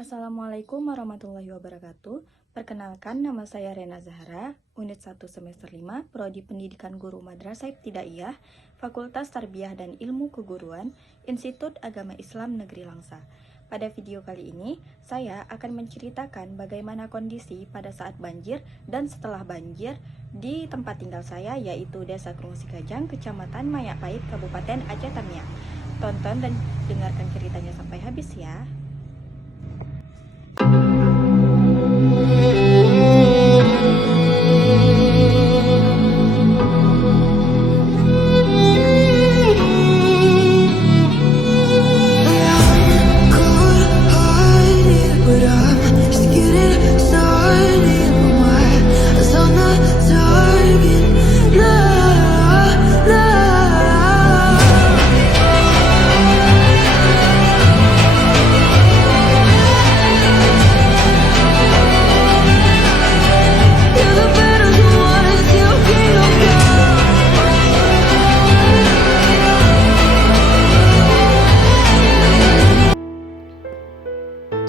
Assalamualaikum warahmatullahi wabarakatuh. Perkenalkan, nama saya Rena Zahra, Unit 1 Semester 5, Prodi Pendidikan Guru Madrasah Ibtidaiyah, Fakultas Tarbiyah dan Ilmu Keguruan, Institut Agama Islam Negeri Langsa. Pada video kali ini, saya akan menceritakan bagaimana kondisi pada saat banjir dan setelah banjir di tempat tinggal saya, yaitu Desa Krungsi Kajang, Kecamatan Mayakpahit, Kabupaten Aceh Tamiang. Tonton dan dengarkan ceritanya sampai habis ya.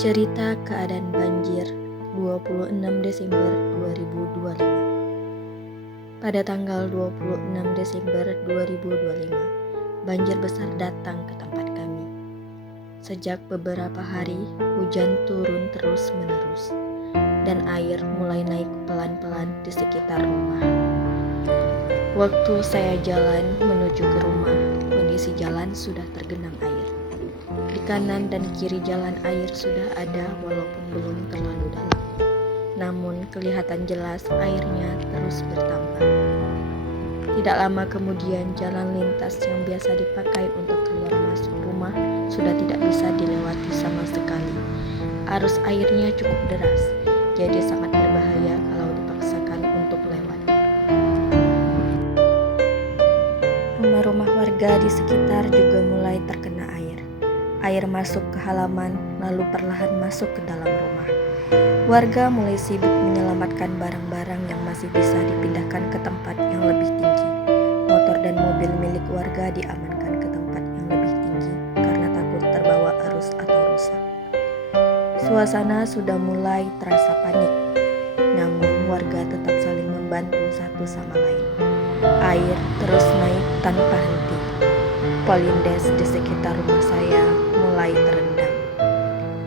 Cerita keadaan banjir 26 Desember 2025. Pada tanggal 26 Desember 2025, banjir besar datang ke tempat kami. Sejak beberapa hari, hujan turun terus-menerus dan air mulai naik pelan-pelan di sekitar rumah. Waktu saya jalan menuju ke rumah, kondisi jalan sudah tergenang air. Di kanan dan kiri jalan air sudah ada walaupun belum terlalu dalam. Namun kelihatan jelas airnya terus bertambah. Tidak lama kemudian jalan lintas yang biasa dipakai untuk keluar masuk rumah sudah tidak bisa dilewati sama sekali. Arus airnya cukup deras, jadi sangat berbahaya kalau dipaksakan untuk lewat. Rumah-rumah warga di sekitar juga mulai terkena air. Air masuk ke halaman, lalu perlahan masuk ke dalam rumah. Warga mulai sibuk menyelamatkan barang-barang yang masih bisa dipindahkan ke tempat yang lebih tinggi. Motor dan mobil milik warga diamankan ke tempat yang lebih tinggi karena takut terbawa arus atau rusak. Suasana sudah mulai terasa panik, namun warga tetap saling membantu satu sama lain. Air terus naik tanpa henti. Polindes di sekitar rumah saya mulai terendam.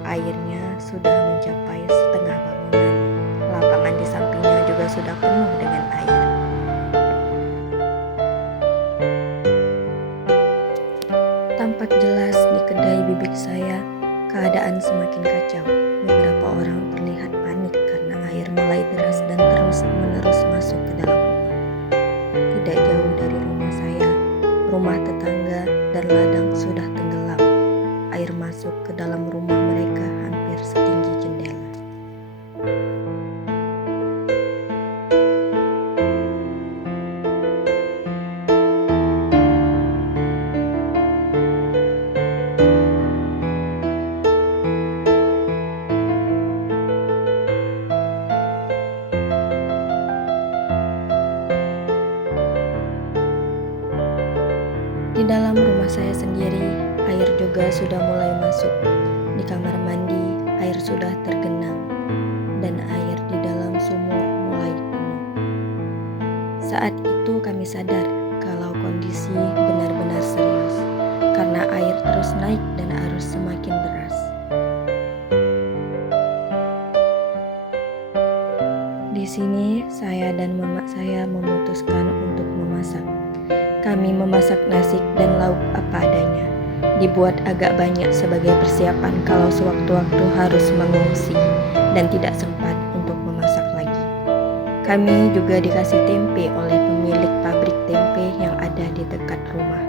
Airnya sudah mencapai setengah bangunan. Lapangan di sampingnya juga sudah penuh dengan air. Tampak jelas di kedai bibik saya, keadaan semakin kacau. Beberapa orang terlihat panik karena air mulai deras dan terus-menerus masuk ke dalam rumah. Tidak jauh dari rumah saya, rumah tetangga dan ladang sudah tenggelam. Air masuk ke dalam rumah mereka hampir setinggi jendela. Di dalam rumah saya sendiri, air juga sudah mulai masuk. Di kamar mandi, air sudah tergenang, dan air di dalam sumur mulai penuh. Saat itu kami sadar kalau kondisi benar-benar serius, karena air terus naik dan arus semakin deras. Di sini, saya dan mama saya memutuskan untuk memasak. Kami memasak nasi dan lauk apa adanya. Dibuat agak banyak sebagai persiapan kalau sewaktu-waktu harus mengungsi dan tidak sempat untuk memasak lagi. Kami juga dikasih tempe oleh pemilik pabrik tempe yang ada di dekat rumah.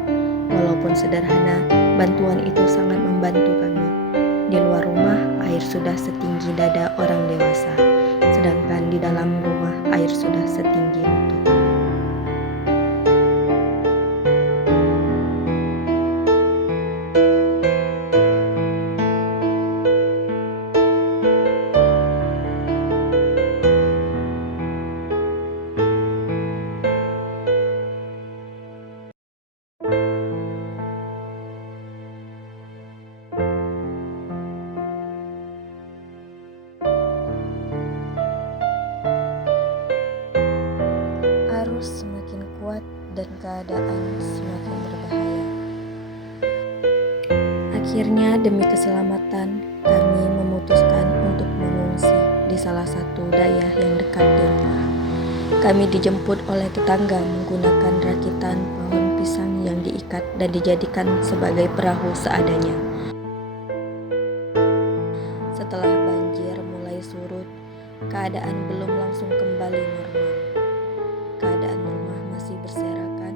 Walaupun sederhana, bantuan itu sangat membantu kami. Di luar rumah, air sudah setinggi dada orang dewasa, sedangkan di dalam rumah air sudah setinggi lutut. dan keadaan semakin berbahaya. Akhirnya demi keselamatan, kami memutuskan untuk mengungsi di salah satu daerah yang dekat di rumah. Kami dijemput oleh tetangga menggunakan rakitan pohon pisang yang diikat dan dijadikan sebagai perahu seadanya. Setelah banjir mulai surut, keadaan belum langsung kembali normal. Keadaan rumah masih berserakan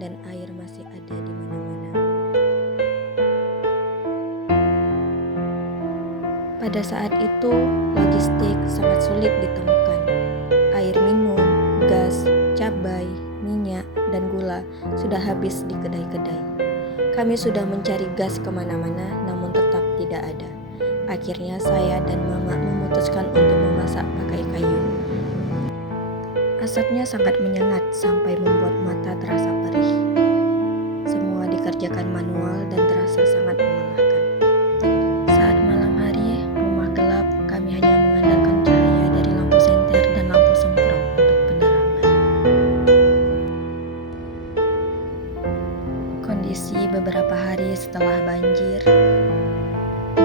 dan air masih ada di mana-mana. Pada saat itu, logistik sangat sulit ditemukan. Air minum, gas, cabai, minyak, dan gula sudah habis di kedai-kedai. Kami sudah mencari gas kemana-mana, namun tetap tidak ada. Akhirnya saya dan Mama memutuskan untuk memasak pakai kayu. Asapnya sangat menyengat sampai membuat mata terasa perih. Semua dikerjakan manual dan terasa sangat melelahkan. Saat malam hari, rumah gelap, kami hanya mengandalkan cahaya dari lampu senter dan lampu semprong untuk penerangan. Kondisi beberapa hari setelah banjir,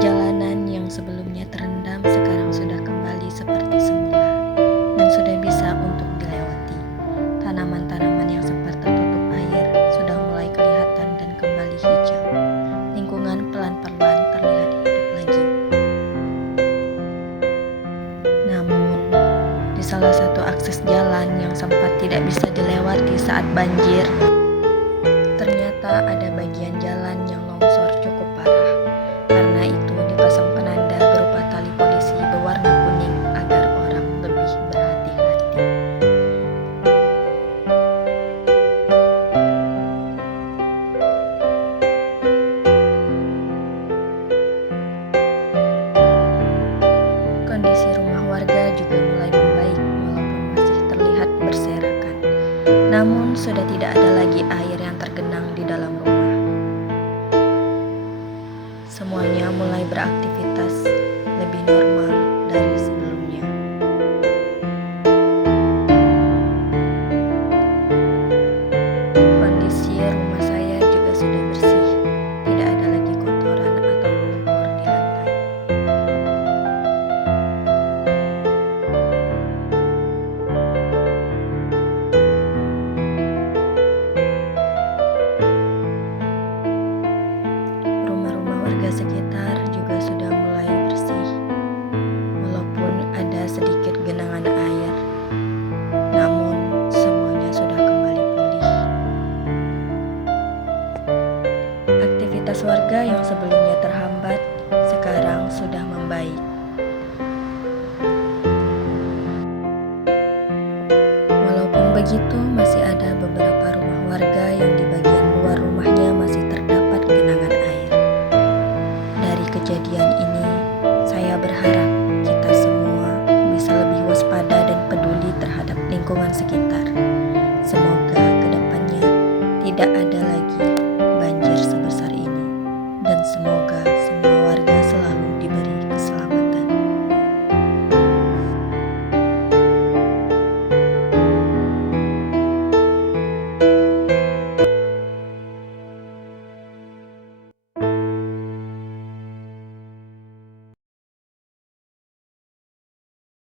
jalanan yang sebelumnya terendam sekarang sudah kembali seperti semula dan sudah bisa untuk dilewati. Tanaman-tanaman yang sempat tertutup air sudah mulai kelihatan dan kembali hijau. Lingkungan pelan-pelan terlihat hidup lagi. Namun, di salah satu akses jalan yang sempat tidak bisa dilewati saat banjir, ternyata ada bagian jalan yang longsor cukup parah. Karena itu dipasang penanda berupa tali polisi berwarna kuning agar orang lebih berhati-hati. Kondisi rumah warga juga mulai membaik walaupun masih terlihat berserakan. Namun sudah tidak ada lagi air yang tergenang di dalam rumah. Semuanya mulai beraktivitas lebih normal dari sebelumnya. Kondisi rumah saya juga sudah bersih, tidak ada lagi kotoran atau lumpur di lantai. Rumah-rumah warga sekitar juga sudah mulai bersih, walaupun ada sedikit genangan air, namun semuanya sudah kembali pulih. Aktivitas warga yang sebelumnya terhambat sekarang sudah membaik. Walaupun begitu, masih ada